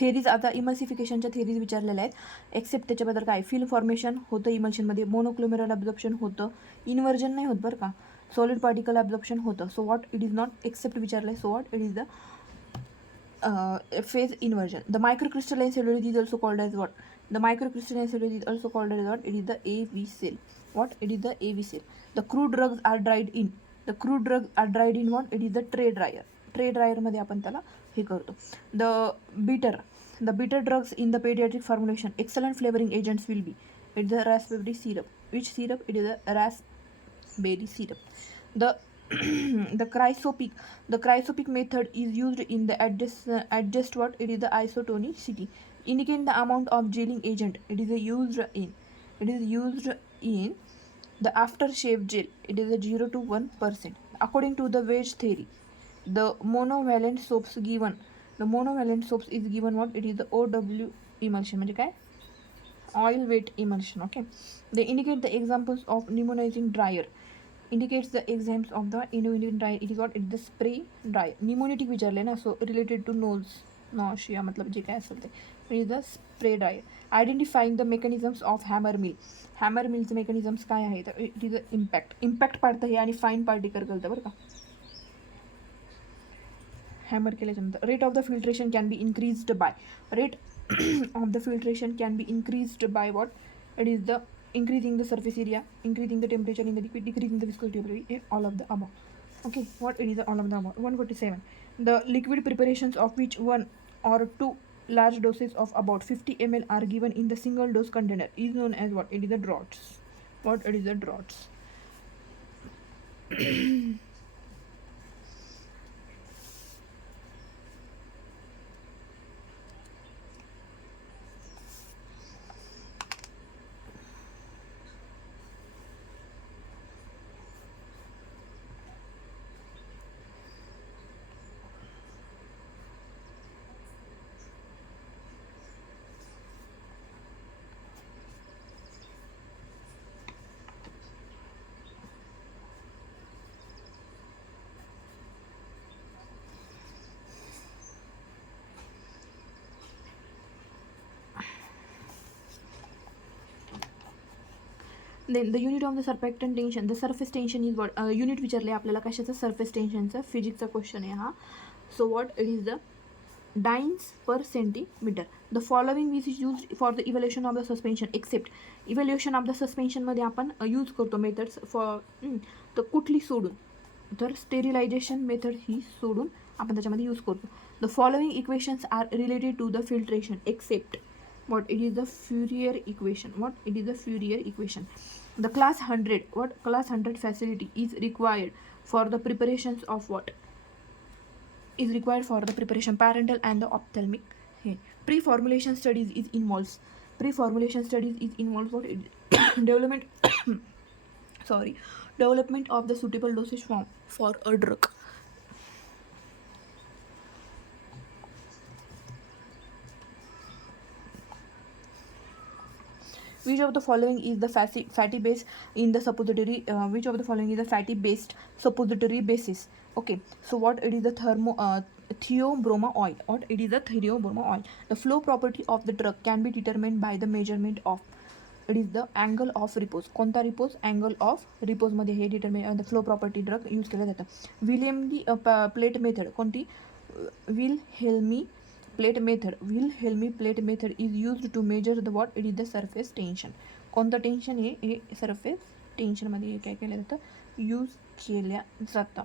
Theories आता इमल्सिफिकेशनच्या थेरीज विचारलेल्या आहेत. एक्सेप्ट त्याच्याबद्दल काय? Film formation होतं इमल्शनमध्ये, मोनोक्लोमेरल ॲब्झॉर्प्शन होतं, इन्व्हर्जन नाही होत बरं का, सॉलिड पार्टिकल ॲब्झॉर्प्शन होतं. So what? It is not except विचारलं आहे. So what? It is the phase inversion. The microcrystalline cellulose is also called as what? The microcrystalline cellulose is also called as what? It is the AV cell. What? It is the AV cell. The crude drugs are dried in. The crude drugs are dried in what? It is the tray dryer. Tray dryer मध्ये आपण त्याला हे करतो. The bitter drugs in the pediatric formulation. Excellent flavoring agents will be. It is the raspberry syrup. Which syrup? It is the berry syrup. The the chrysopic method is used in the adjust what it is the isotonicity, indicate the amount of gelling agent it is used in the aftershave gel. It is a 0 to 1%. According to the wedge theory, the monovalent soaps is given what it is the OW emulsion म्हणजे काय oil weight emulsion. Okay, they indicate the examples of pneumonizing dryer, indicates the examples of the pneumonizing dryer. It is what it is the spray dryer. Pneumotic विचारले ना, so related to nose nausea मतलब जे काय असेल ते. It is the spray dryer. Identifying the mechanisms of hammer millचं mechanisms काय आहे तर it is the impact पाडतं हे आणि फाईन पार्टिकल करतं बरं का हॅमर केल्याच्यानंतर. Rate of the filtration can be increased by what it is the increasing the surface area, increasing the temperature in the liquid, decreasing the viscosity, all of the above. Okay, what it is the all of the above. 147. The liquid preparations of which one or two large doses of about 50 ml are given in the single dose container is known as what it is the draughts. What it is the draughts. Then the unit of the surfactant tension, the surface tension is what unit विचारले आपल्याला कशाचं surface tensionचं फिजिक्सचा क्वेश्चन आहे हा. So what it is the dynes per centimeter. The following is used for the evaluation of the suspension except evaluation of the suspension मध्ये आपण use करतो मेथड्स फॉर तर कुठली सोडून तर स्टेरिलायझेशन मेथड ही सोडून आपण त्याच्यामध्ये यूज करतो. The following equations are related to the filtration except what it is the Fourier equation. What it is the Fourier equation. The class 100 facility is required for the preparations of what is required for the preparation parental and the ophthalmic. Pre-formulation studies is involves what development development of the suitable dosage form for a drug. Which of the following is the fatty base in the suppository? Which of the following is the fatty based suppository basis? Okay, so what it is the theobroma oil. What it is the theobroma oil. The flow property of the drug can be determined by the measurement of it is the angle of repose. कोणता repose? Angle of repose मध्ये हे determine the flow property drug use केलं जातं. Wilhelmy plate method कोणती? Wilhelmy plate method is used to measure the what it is the surface tension. कोणतं टेन्शन हे surface tension मध्ये काय केलं जातं यूज केल्या जातं.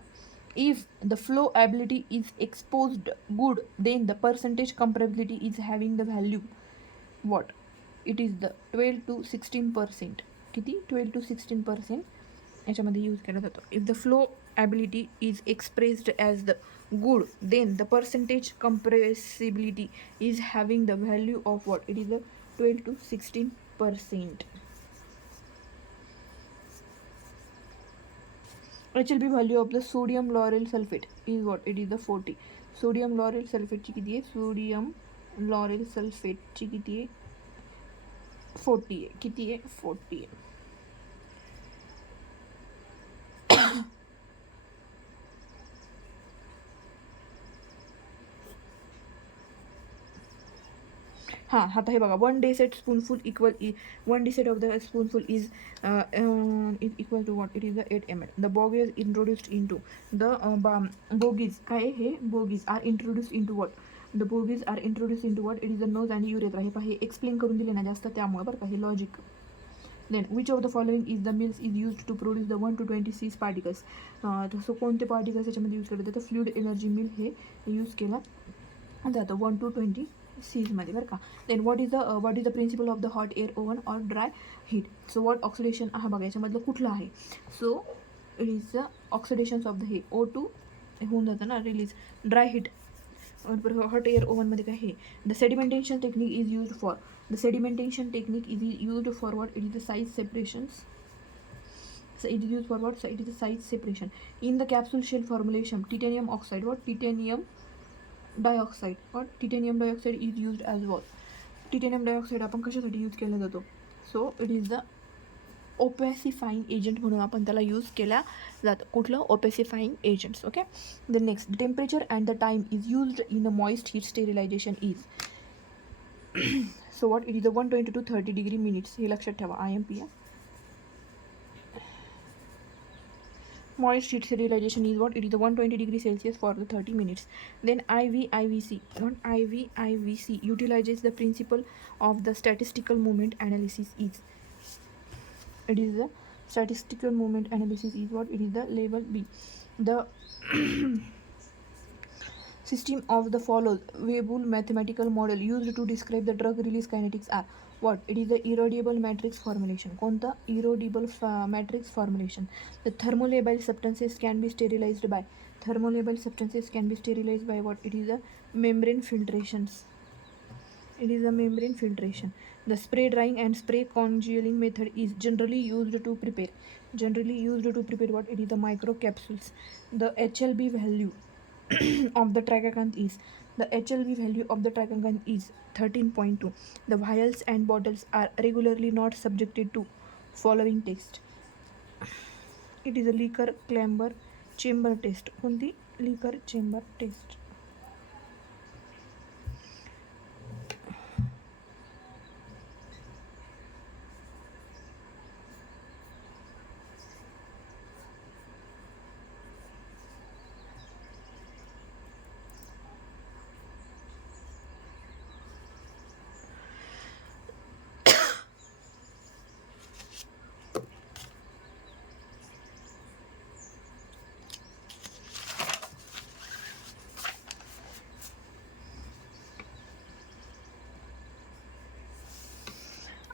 If the flow ability is exposed good, then the percentage compressibility is having the value what it is the 12 to 16%. किती 12 to 16% याच्यामध्ये यूज केला जातो. If the flow ability is expressed as the good, then the percentage compressibility is having the value of what it is the 12 to 16%. HLB value of the sodium lauryl sulfate is what it is the 40. Sodium lauryl sulfate ची किती आहे? Sodium lauryl sulfate ची किती आहे? 40 आहे. किती आहे? 40 आहे. हां आता हे बघा 1 डेसेट spoonful one deset of the spoonful is equal to what it is the 8 ml. The bogies introduced into the bogies काय हे bogies are introduced into what the bogies are introduced into what it is the nose and urethra. हे पहा हे एक्सप्लेन करून दिले ना जास्त त्यामुळे बरं का हे logic. Then which of the following is the mills is used to produce the 1 to 20 C's particles. So कोणते particles याच्यामध्ये यूज केलं जातं फ्लुइड एनर्जी मिल हे यूज केला जातं 1 to 20 C's मध्ये बरं का. Then what is the principle of the hot air oven or dry heat. So what oxidation हा बघा याच्यामधलं कुठलं आहे. सो It is the oxidations of the हे O2 होऊन जातं ना release. Dry heat hot air ओव्हनमध्ये काय हे. The sedimentation technique is used for. The sedimentation technique is used for what. It is the size separations. So it is used for what? So it is the size separation. In the capsule shell formulation, titanium oxide, what? Titanium dioxide. What? Titanium dioxide is used as what? Titanium dioxide आपण कशासाठी यूज केला जातो? So it is the opacifying agent म्हणून आपण त्याला यूज केला जातं. कुठलं? opacifying agents. Okay. The next, the temperature and the time is used in a moist heat sterilization is. So what? It is the 120 to 30 degree minutes. हे लक्षात ठेवा. IMP. Moist heat sterilization is what? It is the 120 degrees Celsius for the 30 minutes. Then IVIVC. What? IVIVC utilizes the principle of the statistical moment analysis is. It is the statistical moment analysis is what? It is the level B. The system of the follows Weibull mathematical model used to describe the drug release kinetics are what? It is the irradiable matrix formulation. कोणता? irradiable matrix formulation. The thermolabile substances can be sterilized by. Thermolabile substances can be sterilized by what? It is the membrane filtrations. It is a membrane filtration. The spray drying and spray congealing method is generally used to prepare. Generally used to prepare what? It is the microcapsules. The HLB value of the tragacanth is. The HLB value of the tragacanth is 13.2. The vials and bottles are regularly not subjected to following test. It is a liquor chamber test. कोणती? Liquor chamber test.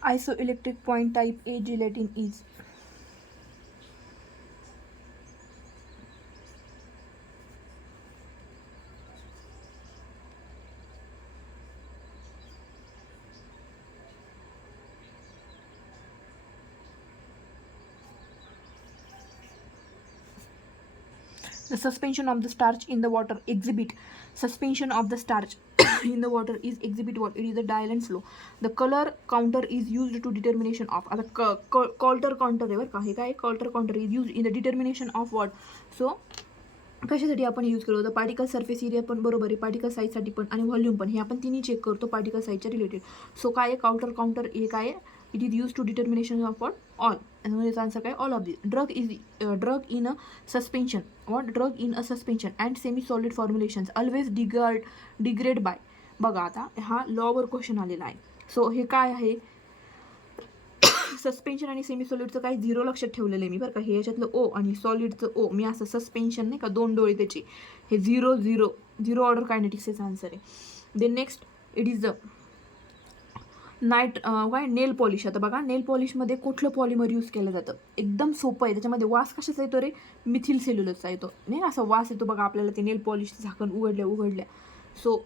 Isoelectric point type A gelatin is. The suspension of the starch in the water exhibit. Suspension of the starch in the water is exhibit what? It is the dial and flow. The color counter is used to determination of. आता Coulter counter आहे बरं का. हे काय? Coulter counter is used in the determination of what? So कशासाठी आपण यूज केलं होतं? Particle surface area पण बरोबर आहे, पार्टिकल साईजसाठी पण आणि व्हॉल्यूम पण. हे आपण तिन्ही चेक करतो पार्टिकल साईजच्या रिलेटेड. सो काय आहे? काउंटर हे काय आहे? It is use to determination of what? All. याचा आन्सर काय? All of this. Drug in a suspension. What? Drug in a suspension and semi solid formulations always degrade by. बघा आता हा लॉवर क्वेश्चन आलेला आहे. सो हे काय आहे? सस्पेन्शन आणि सेमी सॉलिडचं काही 0 लक्षात ठेवलेलं आहे मी बरं का. हे याच्यातलं ओ आणि सॉलिडचं ओ मी असं सस्पेन्शन नाही का 2 डोळे त्याचे हे 0 ऑर्डर कायनेटिक्सचा आन्सर आहे. Then next it is the काय नेल पॉलिश. आता बघा नेल पॉलिशमध्ये कुठलं पॉलिमर यूज केलं जातं? एकदम सोपं आहे. त्याच्यामध्ये वास कशाचा येतो रे? मिथिल सेल्युलोजचा येतो नाही. असा वास येतो बघा आपल्याला ते नेल पॉलिश झाकण उघडल्या. सो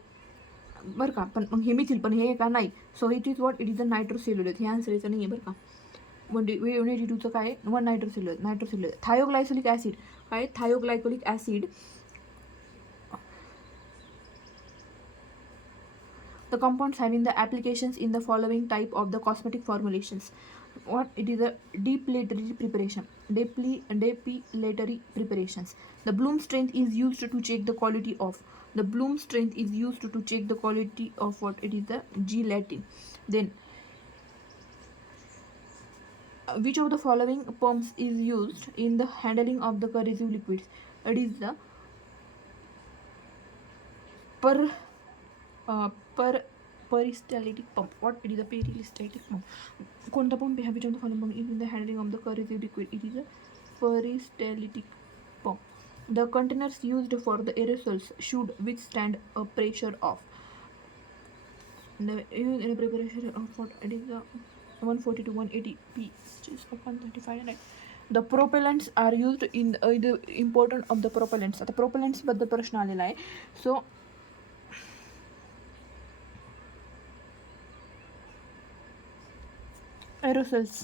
बरं का. पण मग हे मिथिल पण हे का नाही. So it is what? It is the nitrocellulose. हे आन्सर याचं नाही आहे बरं का. 182चं काय? 1 नायट्रोसेल्युलोज. थायोग्लायकोलिक ॲसिड काय? थायोग्लायकोलिक acid. The compounds having the applications in the following type of the cosmetic formulations. What? It is a depilatory preparation. Depilatory preparations. The Bloom strength is used to check the quality of. The Bloom strength is used to check the quality of what? It is the gelatin. Then which of the following pumps is used in the handling of the corrosive liquids? It is the peristaltic pump. What? It is a peristaltic pump. कोणता पंप आहे? which of the following pump is in the handling of the corrosive liquid? It is a peristaltic pump. The containers used for the aerosols should withstand a pressure of. The use in a preparation of what? It is a 140 to 180 p upon 3500. The propellants are used in the important of the propellants. आता प्रोपेलंट्सबद्दल प्रश्न आलेला आहे. सो एरोसल्स,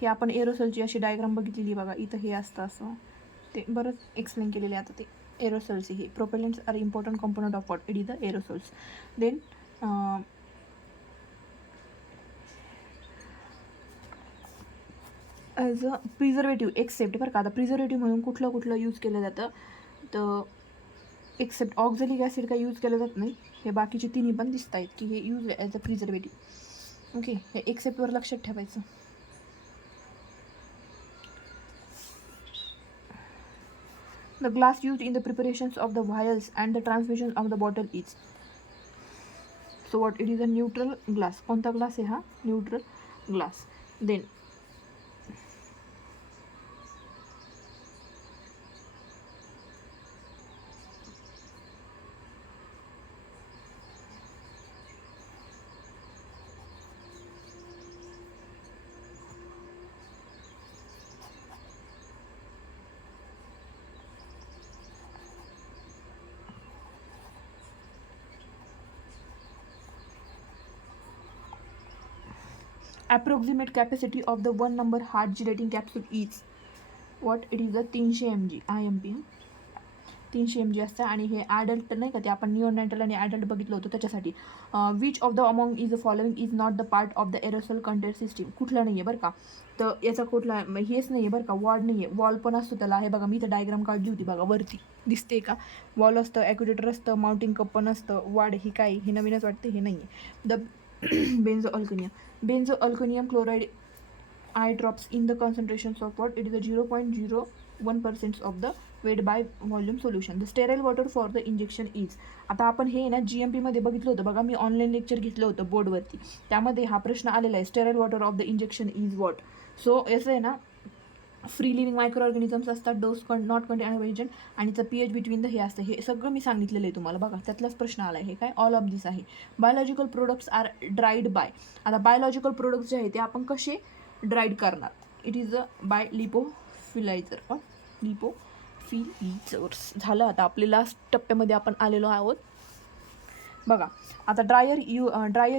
हे आपण एरोसलची अशी डायग्राम बघितलेली बघा, इथं हे असतं असं, ते बरंच एक्सप्लेन केलेले. आता ते एरोसल्स, हे propellants are important component of what, it is the aerosols. Then as a preservative except, बरं का, आता प्रिझर्वेटिव्ह म्हणून कुठलं यूज केलं जातं, तर एक्सेप्ट ऑक्झॅलिक ॲसिड काही यूज केलं जात नाही. हे बाकीचे तिन्ही पण दिसत आहेत की हे use as a preservative. Okay, हे एक्सेप्टवर लक्षात ठेवायचं. The glass used in the preparations of the vials and the transmission of the bottle is, so what, it is a neutral glass. कोणता ग्लास आहे हा? Neutral glass. Then approximate capacity of the 1 number heart gelating capsule is what, it is a 300 mg IMP. 300 mg असतं. आणि हे ॲडल्ट नाही का, ते आपण निओनॅटल आणि ॲडल्ट बघितलं होतं त्याच्यासाठी. विच of the among is the following is not the part of the aerosol content system. कुठला नाही आहे बरं का, तर याचा कुठला हेच नाही आहे बरं का, वॉल नाही आहे. वॉल पण असतो त्याला, हे बघा मी इथं डायग्राम काढली होती बघा, वरती दिसते का, वॉल असतं, ॲक्युरेटर असतं, माउंटिंग कप पण असतं, वाढ ही काय, हे नवीनच वाटते, हे नाही आहे. The benzalkonium chloride eye drops in the concentrations of what, it is a 0.01% of the weight by volume solution. The sterile water for the injection is, आता आपण हे ना GMP मध्ये बघितलं होतं बघा, मी ऑनलाईन लेक्चर घेतलं होतं बोर्डवरती, त्यामध्ये हा प्रश्न आलेला आहे, sterile water of the injection is what. So याचं आहे ना, फ्री लिव्हिंग मायक्रो ऑर्गॅनिझम्स असतात, डोस नॉट कंटेन एजंट, आणि pH बिटवीन द हे असतं, हे सगळं मी सांगितलेलं आहे तुम्हाला बघा, त्यातलाच प्रश्न आला आहे. हे काय, ऑल ऑफ दिस आहे. Biological products are dried by, आता बायोलॉजिकल प्रोडक्ट्स जे आहे ते आपण कसे ड्राईड करणार, it is a by lyophilizer. Lyophilizers झालं. आता आपल्या लास्ट टप्प्यामध्ये आपण आलेलो आहोत बघा. आता dryer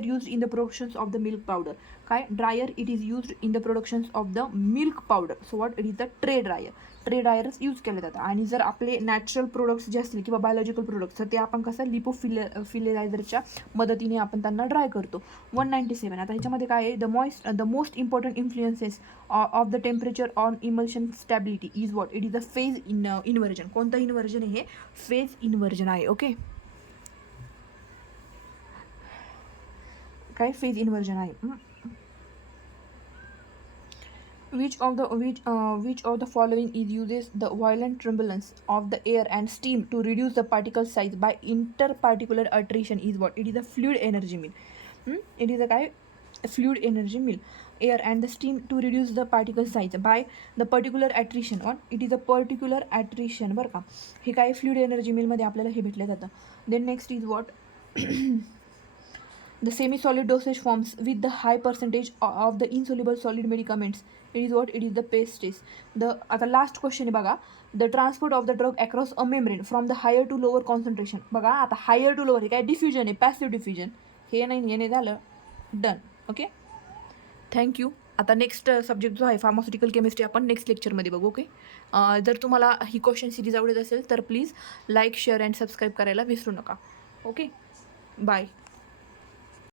use in the productions of the milk powder. काय dryer, it is used in the productions of the milk powder. So what, it is the tray ड्रायरच यूज केलं जातं. आणि जर आपले नॅचरल प्रोडक्ट्स जे असतील किंवा बायोलॉजिकल प्रोडक्ट्स, तर ते आपण कसं लिपोफिलायझरच्या मदतीने आपण त्यांना ड्राय करतो. 197. आता ह्याच्यामध्ये काय आहे, the most important influences of the temperature on emulsion stability is what, it is the phase inversion. कोणतं इन्व्हर्जन आहे हे? फेज इन्व्हर्जन आहे. ओके, काय फेज इन्व्हर्जन आहे. which of the following is uses the violent turbulence of the air and steam to reduce the particle size by interparticular attrition is what, it is a fluid energy mean. It is a काय, fluid energy mean. Air and the steam to reduce the particle size by the particular attrition, what, it is a particular attrition. बरं का, हे काय fluid energy मिलमध्ये आपल्याला हे भेटलं जातं. Then next is what, the semi-solid dosage forms with the high percentage of the insoluble solid medicaments, it is what, it is the pastes. आता last question आहे बघा, the transport of the drug across a membrane from the higher to lower concentration. बघा आता higher to lower हे काय डिफ्युजन आहे, passive diffusion, हे नाही येणे झालं डन. Okay, thank you. आता नेक्स्ट सब्जेक्ट जो आहे फार्मास्युटिकल केमिस्ट्री आपण नेक्स्ट लेक्चरमध्ये बघू. ओके, जर तुम्हाला ही क्वेश्चन सिरीज आवडत असेल तर please like, share and subscribe करायला विसरू नका. Okay, bye.